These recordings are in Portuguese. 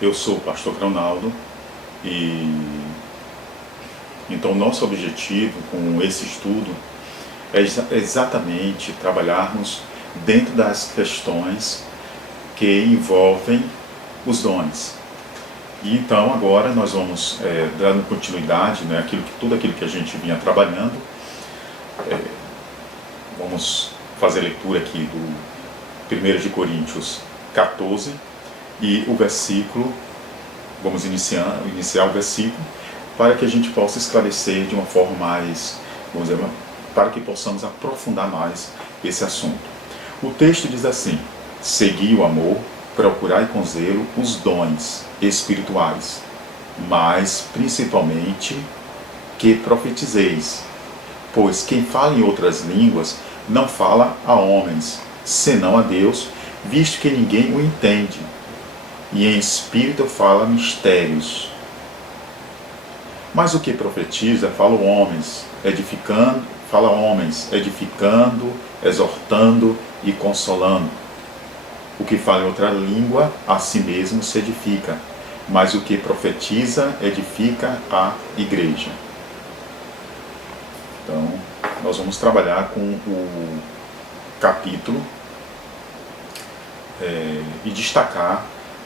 Eu sou o pastor Ronaldo e então nosso objetivo com esse estudo é exatamente trabalharmos dentro das questões que envolvem os dons. E então agora nós vamos dando continuidade, né, tudo aquilo que a gente vinha trabalhando. Vamos fazer a leitura aqui do 1 de Coríntios 14 e o versículo, vamos iniciar o versículo para que a gente possa esclarecer de uma forma mais, vamos dizer, para que possamos aprofundar mais esse assunto. O texto diz assim: segui o amor, procurai com zelo os dons espirituais, mas principalmente que profetizeis, pois quem fala em outras línguas não fala a homens, senão a Deus, visto que ninguém o entende, e em espírito fala mistérios. Mas o que profetiza fala homens, edificando, exortando e consolando. O que fala em outra língua, a si mesmo se edifica, mas o que profetiza edifica a igreja. Então, nós vamos trabalhar com o capítulo e destacar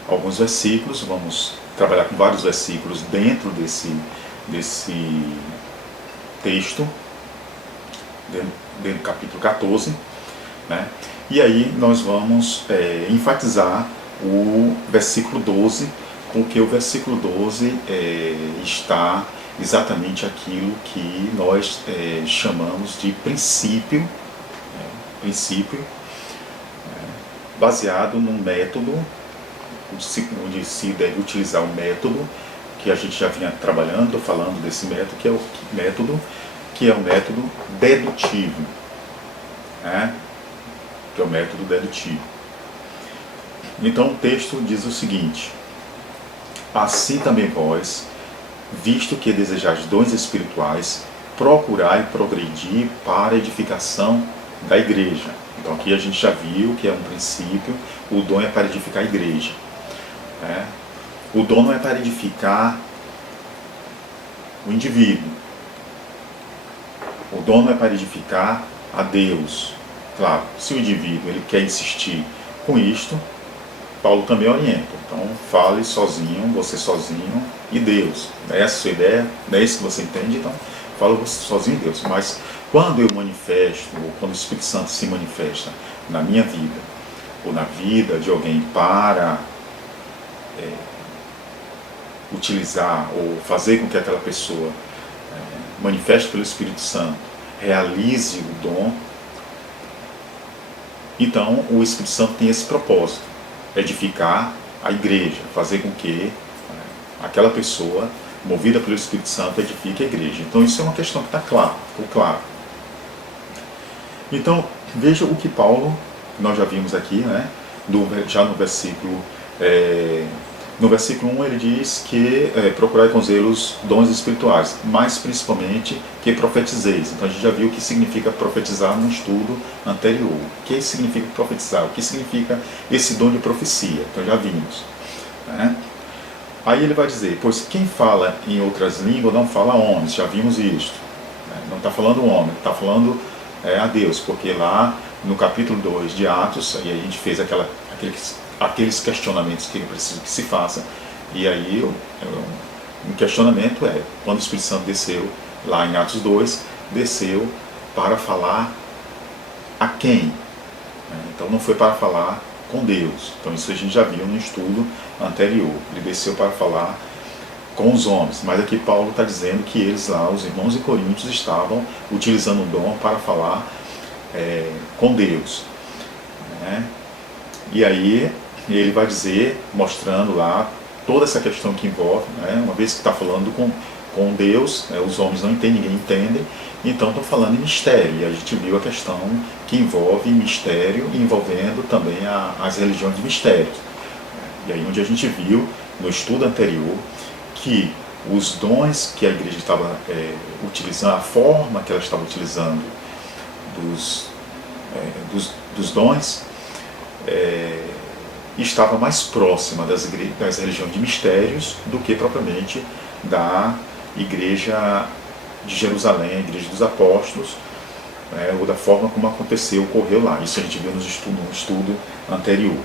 alguns versículos. Vamos trabalhar com vários versículos dentro desse texto, dentro do capítulo 14, né? E aí nós vamos enfatizar o versículo 12, porque o versículo 12 está exatamente aquilo que nós chamamos de princípio, baseado num método, onde se deve utilizar um método que a gente já vinha trabalhando, falando desse método, que é o método dedutivo, né? Que é o método dedutivo. Então o texto diz o seguinte: assim também vós, visto que desejais dons espirituais, procurai progredir para a edificação da igreja. Então aqui a gente já viu que é um princípio, o dom é para edificar a igreja, né? O dom não é para edificar o indivíduo, o dom não é para edificar a Deus. Claro, se o indivíduo ele quer insistir com isto, Paulo também orienta. Então fale sozinho, você sozinho e Deus. Essa é a sua ideia, não é isso que você entende, então fala você sozinho e Deus. Mas quando eu manifesto, ou quando o Espírito Santo se manifesta na minha vida, ou na vida de alguém para utilizar ou fazer com que aquela pessoa manifeste pelo Espírito Santo, realize o dom, então o Espírito Santo tem esse propósito: edificar a igreja, fazer com que aquela pessoa, movida pelo Espírito Santo, edifique a igreja. Então isso é uma questão que está ficou claro. Então veja o que Paulo, nós já vimos aqui, né, já no versículo 1 ele diz que procurai com zelo os dons espirituais, mas principalmente que profetizeis. Então a gente já viu o que significa profetizar num estudo anterior. O que significa profetizar? O que significa esse dom de profecia? Então já vimos, né? Aí ele vai dizer: pois quem fala em outras línguas não fala a homens. Já vimos isso, né? Não está falando homem, está falando a Deus, porque lá no capítulo 2 de Atos, aí a gente fez aqueles questionamentos que é preciso que se faça. E aí um questionamento quando o Espírito Santo desceu lá em Atos 2, desceu para falar a quem? Então não foi para falar com Deus. Então isso a gente já viu no estudo anterior. Ele desceu para falar com os homens. Mas aqui Paulo está dizendo que eles lá, os irmãos de Coríntios, estavam utilizando o dom para falar com Deus, né? E aí ele vai dizer, mostrando lá toda essa questão que envolve, né? Uma vez que está falando com Deus, os homens não entendem, ninguém entende, então estão falando em mistério. E a gente viu a questão que envolve mistério, envolvendo também as religiões de mistérios. E aí onde a gente viu, no estudo anterior, que os dons que a igreja estava utilizando, a forma que ela estava utilizando dos dons, estava mais próxima das religiões de mistérios do que propriamente da igreja de Jerusalém, a igreja dos apóstolos, ou da forma como ocorreu lá. Isso a gente viu no estudo anterior.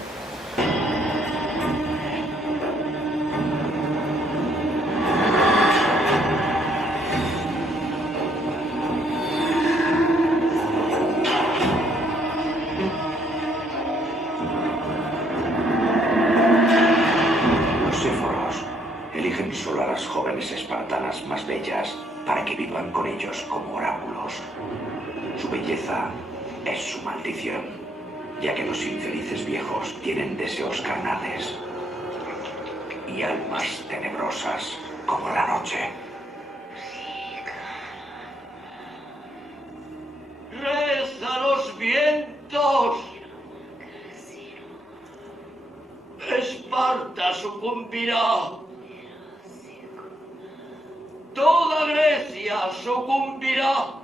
Solo a las jóvenes espartanas más bellas para que vivan con ellos como oráculos. Su belleza es su maldición, ya que los infelices viejos tienen deseos carnales y almas tenebrosas como la noche. ¡Reza los vientos! Esparta sucumbirá. Toda Grecia sucumbirá.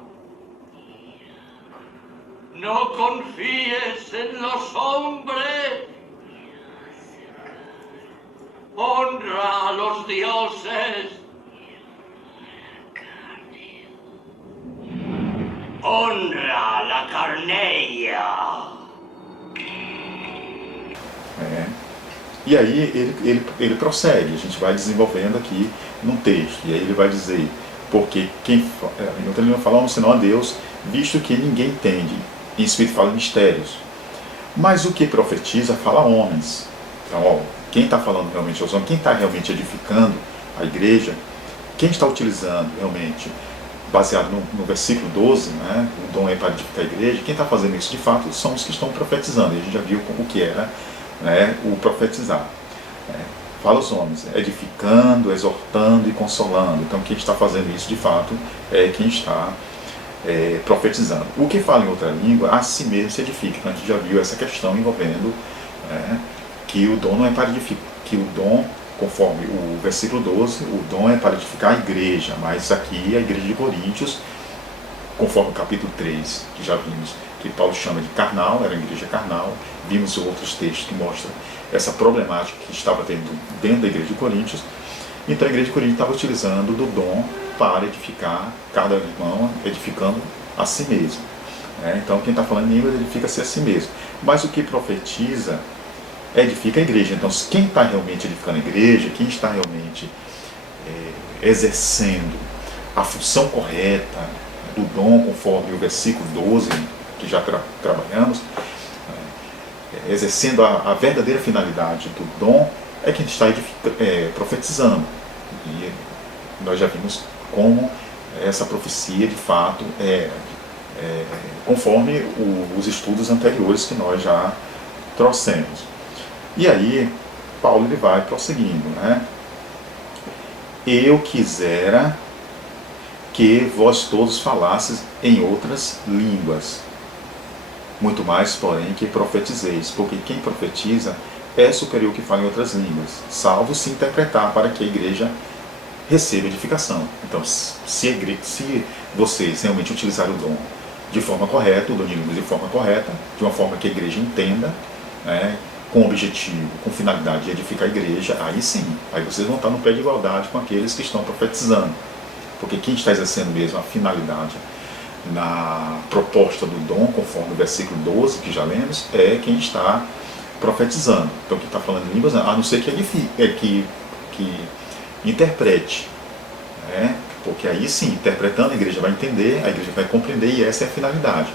No confíes en los hombres. Honra a los dioses. Honra a la carneia. E aí ele prossegue, a gente vai desenvolvendo aqui num texto, e aí ele vai dizer, porque então ele não fala senão a Deus, visto que ninguém entende, em espírito fala mistérios, mas o que profetiza fala a homens. Então, quem está falando realmente aos homens, quem está realmente edificando a igreja, quem está utilizando realmente, baseado no versículo 12, né, o dom é para edificar a igreja, quem está fazendo isso de fato são os que estão profetizando, e a gente já viu o que era, né, o profetizar. Fala os homens, edificando, exortando e consolando. Então quem está fazendo isso de fato é quem está profetizando. O que fala em outra língua, a si mesmo se edifica. Então a gente já viu essa questão envolvendo que o dom não é para edificar, que o dom, conforme o versículo 12, o dom é para edificar a igreja, mas aqui a igreja de Coríntios, conforme o capítulo 3, que já vimos, que Paulo chama de carnal, era a igreja carnal. Vimos outros textos que mostram essa problemática que estava tendo dentro da igreja de Coríntios. Então a igreja de Coríntios estava utilizando do dom para edificar cada irmão, edificando a si mesmo. Então quem está falando em línguas edifica-se a si mesmo. Mas o que profetiza edifica a igreja. Então quem está realmente edificando a igreja, quem está realmente exercendo a função correta do dom, conforme o versículo 12, que já trabalhamos, exercendo a verdadeira finalidade do dom, é quem está profetizando. E nós já vimos como essa profecia de fato conforme os estudos anteriores que nós já trouxemos. E aí Paulo ele vai prosseguindo, né? Eu quisera que vós todos falasseis em outras línguas, muito mais, porém, que profetizeis, porque quem profetiza é superior que fala em outras línguas, salvo se interpretar para que a igreja receba edificação. Então, se vocês realmente utilizarem o dom de forma correta, o dom de línguas de forma correta, de uma forma que a igreja entenda, com objetivo, com finalidade de edificar a igreja, aí sim, aí vocês vão estar no pé de igualdade com aqueles que estão profetizando, porque quem está exercendo mesmo a finalidade na proposta do dom, conforme o versículo 12 que já lemos, é quem está profetizando. Então quem está falando em línguas, a não ser que interprete, porque aí sim, interpretando, a igreja vai entender, a igreja vai compreender, e essa é a finalidade.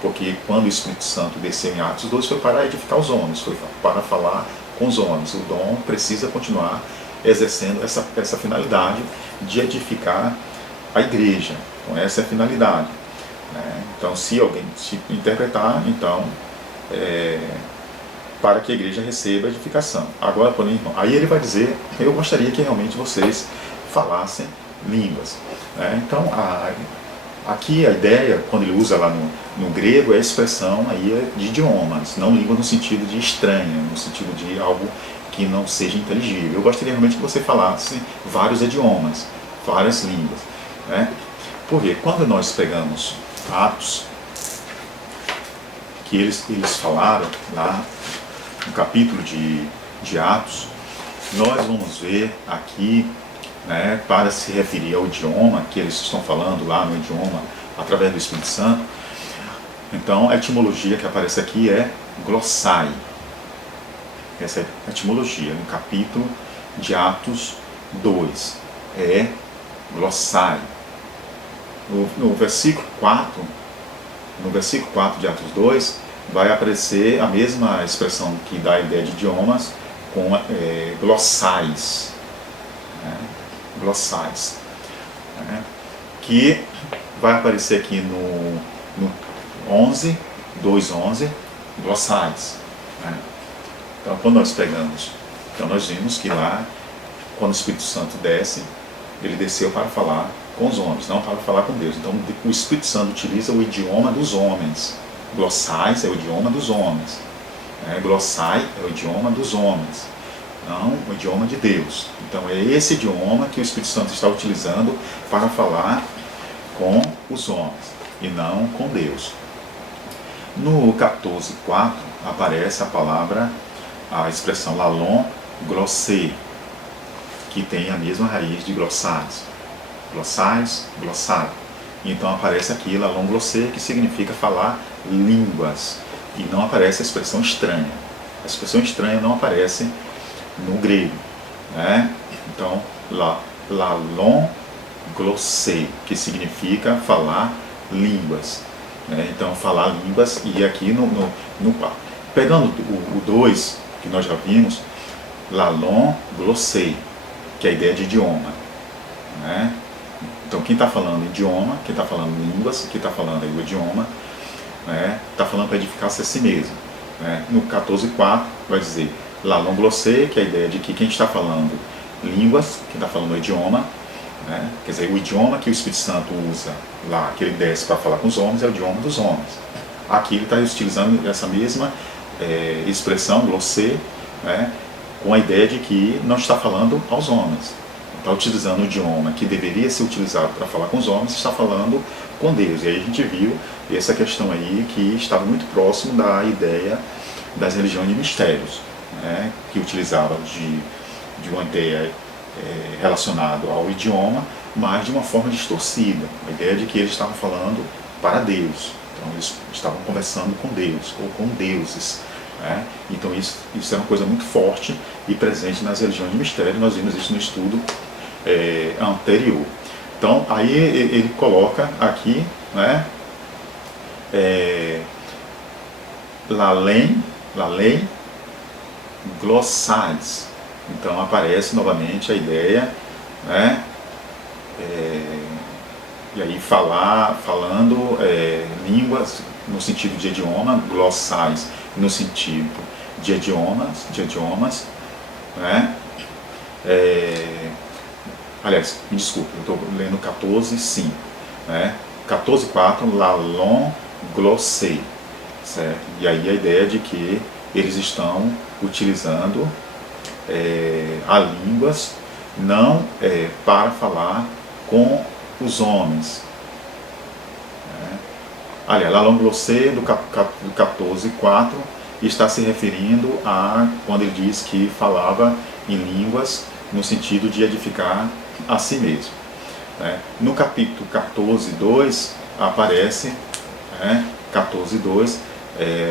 Porque quando o Espírito Santo desceu em Atos 2, foi para edificar os homens, foi para falar com os homens. O dom precisa continuar exercendo essa finalidade de edificar a igreja. Então essa é a finalidade. Então se alguém se interpretar, então para que a igreja receba a edificação. Agora, porém, irmão, aí ele vai dizer, eu gostaria que realmente vocês falassem línguas. Então aqui a ideia, quando ele usa lá no grego, é a expressão aí de idiomas, não língua no sentido de estranha, no sentido de algo que não seja inteligível. Eu gostaria realmente que você falasse vários idiomas, várias línguas. Porque quando nós pegamos Atos, que eles falaram lá no capítulo de Atos, nós vamos ver aqui, né, para se referir ao idioma que eles estão falando lá no idioma através do Espírito Santo. Então a etimologia que aparece aqui é glossai. Essa é a etimologia no capítulo de Atos 2, é glossai. No versículo 4 de Atos 2, vai aparecer a mesma expressão que dá a ideia de idiomas, com glossais, né? Glossais, né? Que vai aparecer aqui no 2:11, glossais, né? Então, quando nós pegamos, então nós vimos que lá, quando o Espírito Santo desce, ele desceu para falar com os homens, não para falar com Deus. Então o Espírito Santo utiliza o idioma dos homens. Glossais é o idioma dos homens, né? Glossai é o idioma dos homens, não o idioma de Deus. Então é esse idioma que o Espírito Santo está utilizando para falar com os homens e não com Deus. No 14:4 aparece a expressão lalon glossê, que tem a mesma raiz de glossais. Glossais, glossai. Então aparece aqui lalon glossê, que significa falar línguas, e não aparece a expressão estranha. A expressão estranha não aparece no grego, né? Então lalon glossê, que significa falar línguas, né? Então falar línguas, e aqui pegando o 2 que nós já vimos, lalon glossê, que é a ideia de idioma, né? Então quem está falando idioma, quem está falando línguas, quem está falando aí o idioma, né, está falando para edificar-se a si mesmo, né? No 14:4 vai dizer lalon glossê, que é a ideia de que quem está falando línguas, quem está falando o idioma, né? Quer dizer, o idioma que o Espírito Santo usa lá, que ele desce para falar com os homens, é o idioma dos homens. Aqui ele está utilizando essa mesma expressão, glossê, né, com a ideia de que não está falando aos homens. Está utilizando o idioma que deveria ser utilizado para falar com os homens, está falando com Deus. E aí a gente viu essa questão aí que estava muito próximo da ideia das religiões de mistérios, né, que utilizavam de uma ideia relacionada ao idioma, mas de uma forma distorcida. A ideia de que eles estavam falando para Deus. Então eles estavam conversando com Deus, ou com deuses, né? Então isso é uma coisa muito forte e presente nas religiões de mistério. Nós vimos isso no estudo anterior. Então aí ele coloca aqui, né, lalem glossais. Então aparece novamente a ideia, né, e aí falando línguas no sentido de idioma, glossais no sentido de idiomas, né? Aliás, me desculpe, eu estou lendo 14:5, né? 14:4, lalon glossê, certo? E aí a ideia de que eles estão utilizando a línguas não para falar com os homens. Aliás, lalon glossê do 14:4 está se referindo a quando ele diz que falava em línguas no sentido de edificar a si mesmo, né? No capítulo 14:2 aparece 14:2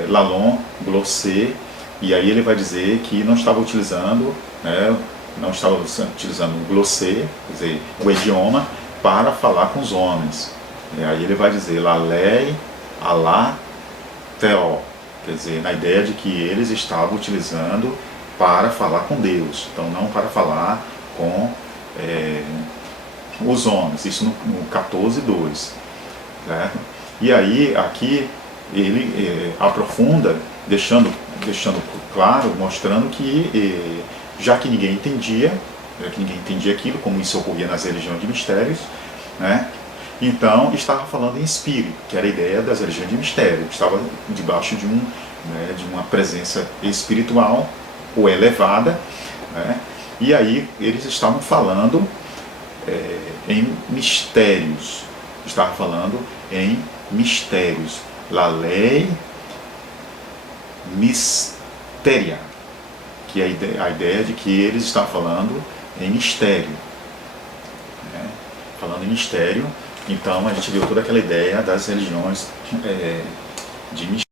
lalon glossê, e aí ele vai dizer que não estava utilizando o glossê, quer dizer, o idioma, para falar com os homens. E aí ele vai dizer lalei alá teó, quer dizer, na ideia de que eles estavam utilizando para falar com Deus, então não para falar com os homens. Isso no 14:2, certo? E aí aqui ele aprofunda, deixando claro, mostrando que já que ninguém entendia aquilo, como isso ocorria nas religiões de mistérios, né? Então estava falando em espírito, que era a ideia das religiões de mistério, estava debaixo de uma presença espiritual ou elevada, né? E aí eles estavam falando em mistérios, la lei misteria, que a ideia de que eles estão falando em mistério, né? Falando em mistério, então a gente viu toda aquela ideia das religiões de mistério.